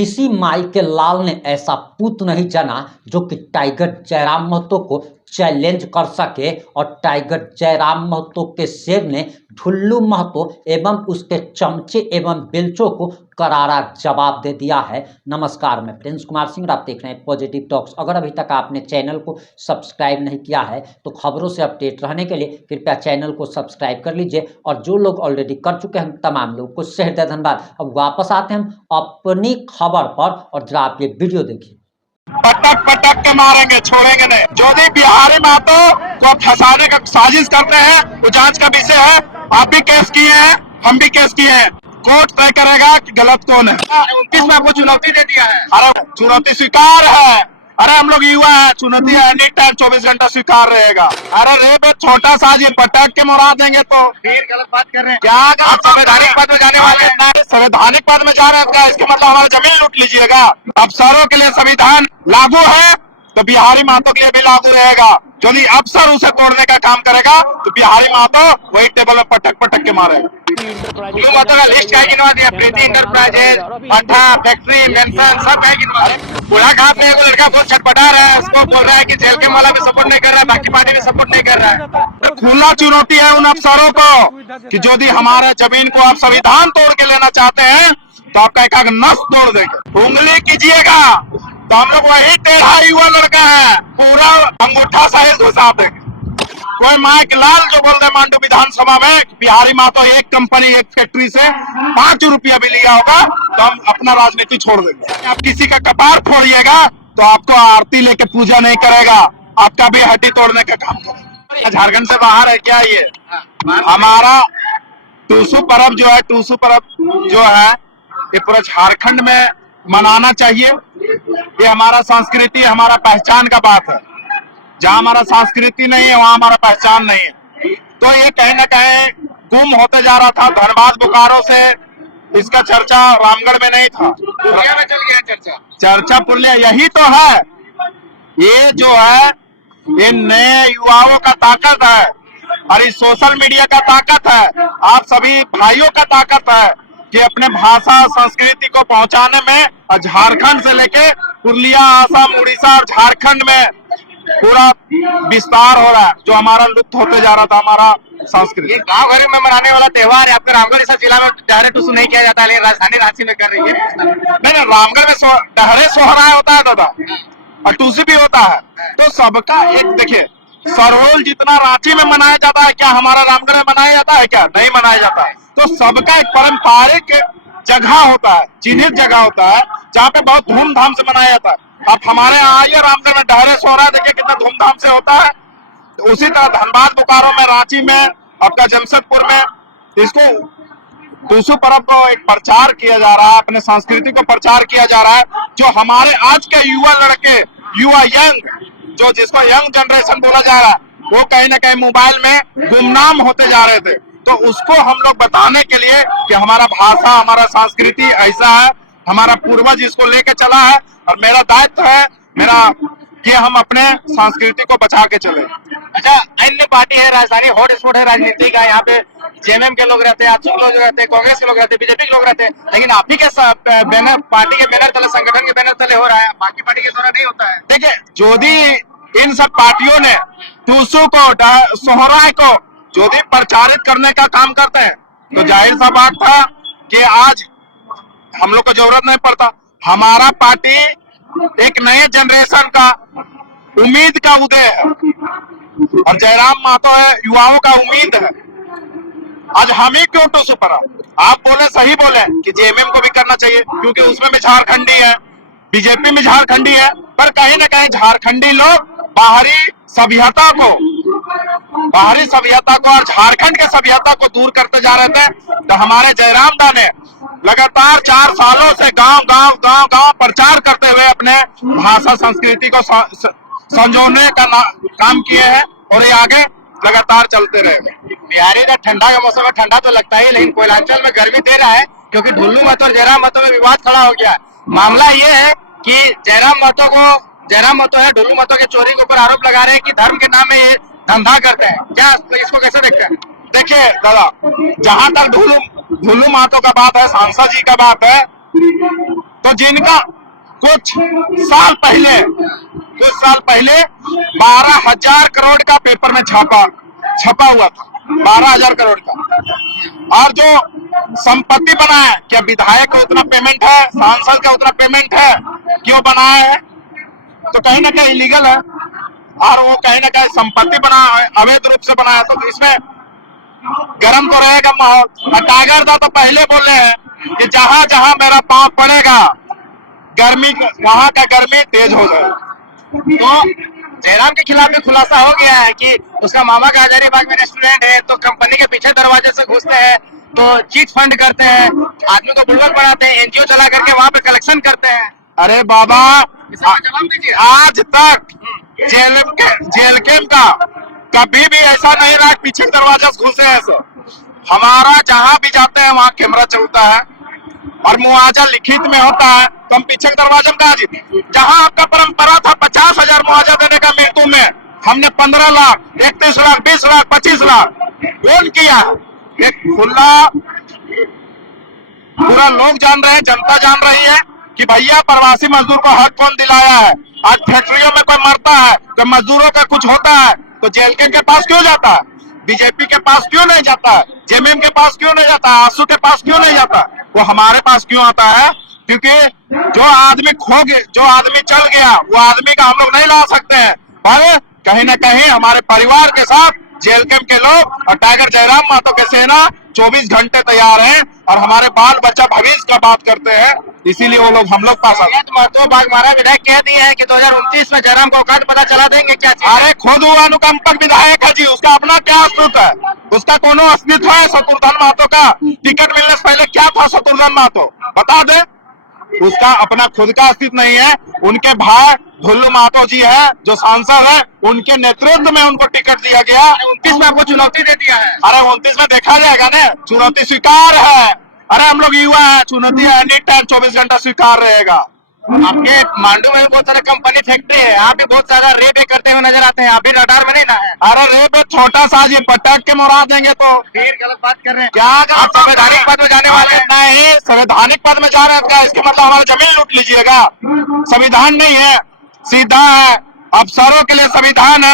किसी माई के लाल ने ऐसा पूत नहीं जाना जो कि टाइगर जयराम महतो को चैलेंज कर सके और टाइगर जयराम महतो के शेर ने ढुल्लू महतो एवं उसके चमचे एवं बेलचों को करारा जवाब दे दिया है। नमस्कार, मैं प्रिंस कुमार सिंह और आप देख रहे हैं पॉजिटिव टॉक्स। अगर अभी तक आपने चैनल को सब्सक्राइब नहीं किया है तो खबरों से अपडेट रहने के लिए कृपया चैनल को सब्सक्राइब कर लीजिए और जो लोग ऑलरेडी कर चुके हैं तमाम लोगों को शेयर दे धन्यवाद। अब वापस आते हैं हम अपनी खबर पर और जरा आप ये वीडियो देखिए। पटक पटक के मारेंगे, छोड़ेंगे नहीं। जो भी बिहारी महतो को फंसाने का साजिश करते हैं वो जांच का विषय है। आप भी केस किए हैं, हम भी केस किए हैं। कोर्ट तय करेगा कि गलत कौन है। 29 में आपको चुनौती दे दिया है। अरे चुनौती स्वीकार है। अरे हम लोग युवा है, चुनौती एनी टाइम 24 घंटा स्वीकार रहेगा। अरे रे छोटा सा ये पटक के मरा देंगे तो फिर गलत बात कर रहे हैं। क्या आप संवैधानिक पद में जाने वाले हैं? संवैधानिक पद में जा रहे हैं क्या? इसके मतलब हमारी जमीन लूट लीजिएगा। अफसरों के लिए संविधान लागू है तो बिहारी महतो के लिए भी लागू रहेगा। यदि अफसर उसे तोड़ने का काम करेगा तो बिहारी महतो वही टेबल में पटक पटक के मारेगा। महतो का लिस्ट क्या गिनवा दिया? प्रीति इंटरप्राइजेज, अट्ठा फैक्ट्री, मेंशन सब क्या गिनवा? पूरा घाट में एक लड़का बहुत छटपटा रहा है, उसको बोल रहा है कि जेल के माला भी सपोर्ट नहीं कर रहा है, बाकी पार्टी भी सपोर्ट नहीं कर रहा है। तो खुला चुनौती है उन अफसरों को कि यदि हमारे जमीन को आप संविधान तोड़ के लेना चाहते हैं तो आपका एक नस तोड़ देंगे। उंगली कीजिएगा तो हम लोग वही टेढ़ा युवा लड़का है, पूरा अंगूठा साइज घुसा देंगे। कोई माइक लाल जो बोल रहे मांडू विधानसभा में बिहारी महतो एक कंपनी एक फैक्ट्री से 5 रुपया भी लिया होगा तो हम अपना राजनीति छोड़ देंगे। आप किसी का कपार फोड़िएगा तो आपको आरती लेके पूजा नहीं करेगा, आपका भी हड्डी तोड़ने का काम करेगा। झारखंड से बाहर है क्या ये? हमारा टूसू पर्व जो है, टूसू पर्व जो है ये पूरा झारखंड में मनाना चाहिए। ये हमारा संस्कृति, हमारा पहचान का बात है। जहाँ हमारा संस्कृति नहीं है वहाँ हमारा पहचान नहीं है। तो ये कहीं ना कहीं गुम होते जा रहा था। धनबाद बोकारो से इसका चर्चा रामगढ़ में नहीं था, पूर्णिया में चल गया चर्चा पूर्णिया। यही तो है, ये जो है ये नए युवाओं का ताकत है और इस सोशल मीडिया का ताकत है। आप सभी भाइयों का ताकत है कि अपने भाषा संस्कृति को पहुंचाने में और झारखंड से लेके पूर्णिया, आसाम, उड़ीसा और झारखंड में पूरा विस्तार हो रहा है। जो हमारा लुप्त होते जा रहा था हमारा संस्कृति। ये गाँव घर में मनाने वाला त्योहार है। आपका रामगढ़ इस जिला में डहरे टूसू नहीं किया जाता, लेकिन राजधानी रांची में कर रही है। नहीं, रामगढ़ में डहरे सोहराय होता है दादा और टूसू भी होता है। तो सबका एक देखिए, सरहोल जितना रांची में मनाया जाता है क्या हमारा रामगढ़ में मनाया जाता है क्या? नहीं मनाया जाता है। तो सबका एक पारंपरिक जगह होता है, चिन्हित जगह होता है जहाँ पे बहुत धूमधाम से मनाया जाता है। आप हमारे यहाँ आइए रामगढ़ में डहरे सोहरा देखिए कितना धूमधाम से होता है। उसी तरह धनबाद बोकारो में, रांची में, आपका जमशेदपुर में इसको टूसू पर्व को एक प्रचार किया जा रहा है, अपने संस्कृति को प्रचार किया जा रहा है। जो हमारे आज के युवा लड़के, युवा यंग, जो जिसको यंग जनरेशन बोला जा रहा है, वो कहीं ना कहीं मोबाइल में गुमनाम होते जा रहे थे। तो उसको हम लोग बताने के लिए कि हमारा भाषा, हमारा संस्कृति ऐसा है, हमारा पूर्वज इसको लेके चला है और मेरा दायित्व है मेरा कि हम अपने संस्कृति को बचा के चले। अच्छा, अन्य पार्टी है, राजधानी हॉटस्पॉट है राजनीति का। यहाँ पे जेएमएम के लोग रहते हैं, आजसू लोग रहते हैं, कांग्रेस के लोग रहते हैं, बीजेपी के लोग रहते हैं, लेकिन आप ही के बैनर, पार्टी के बैनर तले, संगठन के बैनर तले हो रहा है, बाकी पार्टी के द्वारा नहीं होता है। देखिए, यदि इन सब पार्टियों ने टूसू को, सोहराय को यदि प्रचारित करने का काम करते हैं तो जाहिर सा बात था कि आज हम लोग को जरूरत नहीं पड़ता। हमारा पार्टी एक नए जनरेशन का उम्मीद का उदय है और जयराम महतो है, युवाओं का उम्मीद है। आज हम ही क्यों टूसू पर्व? आप बोले, सही बोले कि जेएमएम को भी करना चाहिए क्योंकि उसमें भी झारखंडी है, बीजेपी में झारखंडी है, पर कहीं ना कहीं झारखंडी लोग बाहरी सभ्यता को और झारखंड के सभ्यता को दूर करते जा रहे थे। तो हमारे जयराम दा ने लगातार 4 सालों से गांव प्रचार करते हुए अपने भाषा संस्कृति को संजोने का काम किए हैं और ये आगे लगातार चलते रहेंगे। बिहारी का ठंडा का मौसम में ठंडा तो लगता है, लेकिन कोयलांचल में गर्मी दे रहा है क्योंकि ढुल्लू महतो और जयराम महतो में विवाद खड़ा हो गया है। मामला ये है कि जयराम महतो है, ढुल्लू महतो के चोरी के ऊपर आरोप लगा रहे हैं कि धर्म के नाम में ये धंधा करते हैं। क्या इसको कैसे देखते हैं? देखिए दादा, जहां तक ढुल्लू महतो का बात है, सांसद जी का बात है, तो जिनका कुछ साल पहले 12,000 करोड़ का पेपर में छपा हुआ था, 12,000 करोड़ का। और जो संपत्ति बनाया, क्या विधायक का उतना पेमेंट है, सांसद का उतना पेमेंट है, क्यों बनाया है? तो कहीं ना कहीं इलीगल है, और वो कहीं ना कहीं संपत्ति बना अवैध रूप से बनाया। तो इसमें गर्म तो रहेगा माहौल। और टाइगर दा तो पहले बोले हैं कि जहां जहां मेरा पांव पड़ेगा गर्मी, वहां का गर्मी तेज हो जाएगा। तो जयराम के खिलाफ भी खुलासा हो गया है कि उसका मामा का हजारीबाग में रेस्टोरेंट है, तो कंपनी के पीछे दरवाजे से घुसते हैं, तो चीट फंड करते हैं, आदमी को बुड़बक बनाते हैं, एनजीओ चला करके वहां पे कलेक्शन करते हैं। अरे बाबा, जवाब दीजिए। आज तक जेएलके का कभी भी ऐसा नहीं रहा पीछे दरवाजा से घुसे हैं। सर हमारा जहां भी जाते हैं वहां कैमरा चलता है और मुआवजा लिखित में होता है, तो हम पीछे दरवाजे में कहा जी। जहां आपका परंपरा था 50,000 मुआवजा देने का मृत्यु में, हमने 15 लाख, 31 लाख, 20 लाख, 25 लाख कौन किया? एक खुला पूरा लोग जान रहे हैं, जनता जान रही है कि भैया प्रवासी मजदूर को हक कौन दिलाया है। आज फैक्ट्रियों में कोई मरता है तो मजदूरों का कुछ होता है तो जेएलके के पास क्यों जाता है, बीजेपी के पास क्यों नहीं जाता है, जेएमएम के पास क्यों नहीं जाता है, आंसू के पास क्यों नहीं जाता, वो हमारे पास क्यों आता है? क्योंकि जो आदमी जो आदमी चल गया वो आदमी का हम लोग नहीं ला सकते हैं। पर कहीं ना कहीं हमारे परिवार के साथ जेएलके के लोग और टाइगर जयराम महतो के सेना 24 घंटे तैयार हैं और हमारे बाल बच्चा भविष्य का बात करते हैं, इसीलिए वो लोग हम लोग पास आते हैं। महतो बागमारा विधायक कह दिए हैं कि 2029 में जयराम का औकात पता चला देंगे। क्या चीज? अरे खुद वो अनुकंपक विधायक है जी, उसका अपना क्या अस्तित्व है? उसका कोनो अस्तित्व है? शत्रुघ्न महतो का टिकट मिलने से पहले क्या था? शत्रुघ्न महतो बता दे। उसका अपना खुद का अस्तित्व नहीं है। उनके भाई ढुल्लू महतो जी है जो सांसद है, उनके नेतृत्व में उनको टिकट दिया गया। 29 में आपको चुनौती दे दिया है। अरे 29 में देखा जाएगा ना, चुनौती स्वीकार है। अरे हम लोग युवा है, चुनौती एनी टाइम 24 घंटा स्वीकार रहेगा। आपके मांडू में भी बहुत सारे कंपनी फैक्ट्री है, आप भी बहुत सारा रेप करते हुए नजर आते हैं, आप भी रडार में नहीं ना है। अरे रेप छोटा सा जी, पटक के मुरा देंगे तो फिर गलत बात कर रहे हैं। क्या आप संवैधानिक पद में जाने वाले हैं। नहीं, संवैधानिक पद में जा रहे हैं क्या? इसके मतलब हमारी जमीन लूट लीजिएगा? संविधान नहीं है, सीधा है। अफसरों के लिए संविधान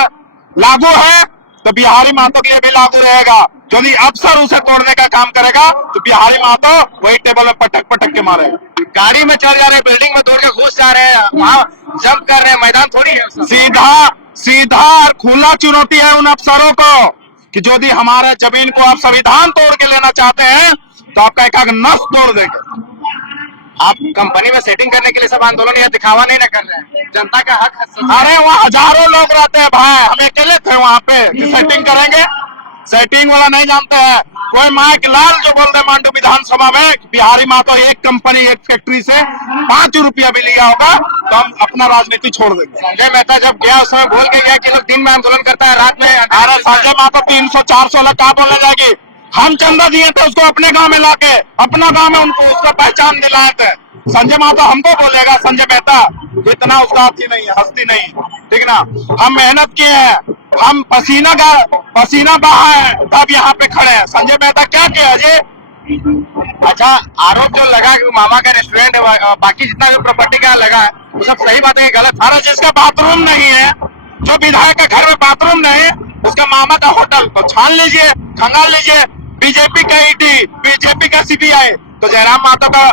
लागू है तो बिहारी महतो के लिए भी लागू रहेगा। यदि अफसर उसे तोड़ने का काम करेगा तो बिहारी महतो वही टेबल में पटक पटक के मारेगा। गाड़ी में चल जा रहे हैं, बिल्डिंग में दौड़ के घुस जा रहे हैं, वहाँ जंप कर रहे हैं, मैदान थोड़ी है। सीधा और खुला चुनौती है उन अफसरों को कि यदि हमारे जमीन को आप संविधान तोड़ के लेना चाहते हैं तो आपका एक नस तोड़ देंगे। आप कंपनी में सेटिंग करने के लिए सब आंदोलन या दिखावा नहीं ना कर रहे हैं, जनता का हक है। अरे वहाँ हजारों लोग रहते हैं भाई, हम अकेले थे वहाँ पे कि सेटिंग करेंगे? सेटिंग वाला नहीं जानते हैं। कोई माइक लाल जो बोल रहे मांडू विधानसभा में बिहारी महतो एक कंपनी एक फैक्ट्री से 5 रुपया भी लिया होगा तो हम अपना राजनीति छोड़ देंगे। संजय मेहता जब गया उस समय बोल के गया कि लोग दिन में आंदोलन करता है, रात में। अरे संजय महतो 300-400 लाख कहा बोलने जाएगी? हम चंदा दिए थे उसको अपने गांव में लाके, अपना गांव में उनको उसका पहचान दिलाए थे। संजय महतो हमको बोलेगा, संजय मेहता इतना उसका हस्ती नहीं है, हस्ती नहीं, ठीक ना? हम मेहनत किए हैं, हम पसीना बहा है तब यहाँ पे खड़े हैं। संजय मेहता क्या किया जी? अच्छा, आरोप जो लगा कि मामा का रेस्टोरेंट है, बाकी जितना भी प्रॉपर्टी का लगा है वो सब सही बात है कि गलत? अरे जिसका बाथरूम नहीं है, जो विधायक का घर में बाथरूम नहीं, उसका मामा का होटल तो छान लीजिए, खंगाल लीजिए। बीजेपी का ईडी, बीजेपी का सीबीआई, तो जयराम महतो का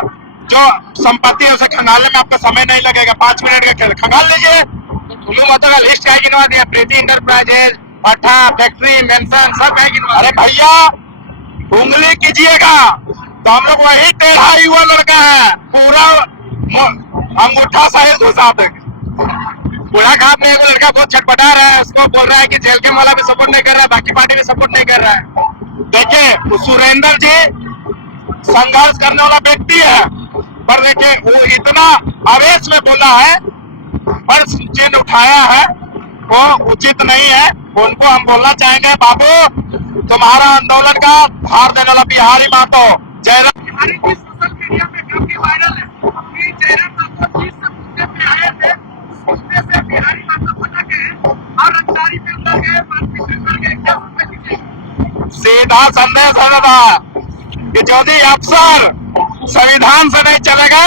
जो संपत्ति है उसे खंगालने में आपका समय नहीं लगेगा, 5 मिनट का खेल, खंगाल लीजिए। ढुल्लू महतो का लिस्ट क्या गिनवा दिया? प्रीति इंटरप्राइजेज, भट्टा फैक्ट्री, मेंशन सब है गिनवा। अरे भैया उंगली कीजिएगा तो हम लोग वही टेढ़ा युवा लड़का है, पूरा अंगूठा सहित घुसा देंगे। बूढ़ा घाट में एगो लड़का बहुत छटपटा रहा है, उसको बोल रहा है कि जेएलके वाला भी सपोर्ट नहीं कर रहा है, बाकी पार्टी भी सपोर्ट नहीं कर रहा है। देखिए सुरेंद्र जी संघर्ष करने वाला व्यक्ति है, पर देखिए वो इतना आवेश में बोला है, पर चिन्ह उठाया है, वो उचित नहीं है। उनको हम बोलना चाहेंगे, बाबू तुम्हारा आंदोलन का भार देने वाला बिहारी महतो जयराम सोशल मीडिया पे काफी वायरल है कि जयराम महतो जी से मुद्दे पे आए थे, मुद्दे से बिहारी महतो भटक गए और रंगदारी में उतर गए, मारपीट में उतर गए। क्या उसमें दीजिए? सीधा संदेश है दादा कि यदि अफसर संविधान से नहीं चलेगा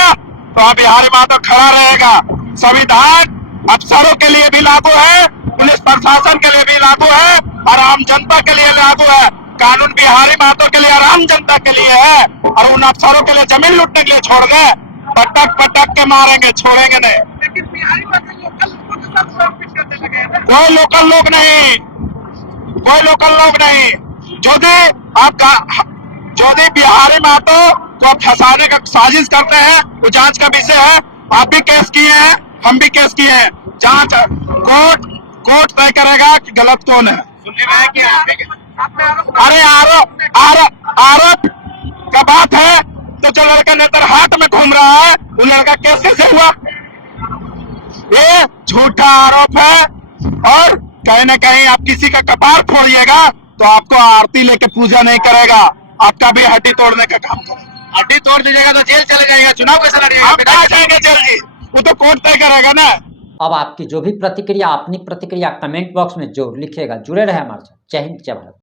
तो बिहारी महतो खड़ा रहेगा। संविधान अफसरों के लिए भी लागू है, पुलिस प्रशासन के लिए भी लागू है और आम जनता के लिए लागू है। कानून बिहारी महतो के लिए और आम जनता के लिए है, और उन अफसरों के लिए जमीन लूटने के लिए छोड़ गए। पटक पटक के मारेंगे, छोड़ेंगे नहीं। लेकिन बिहारी में लोकल लोगों के साथ मारपीट करने लगे हैं ना। कोई लोकल लोग नहीं, कोई लोकल लोग नहीं। जो बिहारी महतो को फंसाने का साजिश करते हैं, वो जांच का विषय है। आप भी केस किए हैं, हम भी केस किए हैं। जांच कोर्ट तय करेगा कि गलत कौन है। सुनने में आया कि अरे आरोप का बात है तो जो लड़का नेतरहाट में घूम रहा है, वो लड़का केस कैसे हुआ? ये झूठा आरोप है, और कहीं ना कहीं आप किसी का कपार फोड़िएगा तो आपको आरती लेके पूजा नहीं करेगा, आपका भी हड्डी तोड़ने का काम करेगा। हड्डी तोड़ दीजिएगा तो जेल चले जाएगा, चुनाव कैसे लड़िएगा? आप कहाँ जाएंगे जेल जी? वो तो कोर्ट तय करेगा ना। अब आपकी जो भी प्रतिक्रिया, अपनी प्रतिक्रिया कमेंट बॉक्स में जरूर लिखिएगा। जुड़े रहे हमारे साथ। जय हिंद, जय भारत।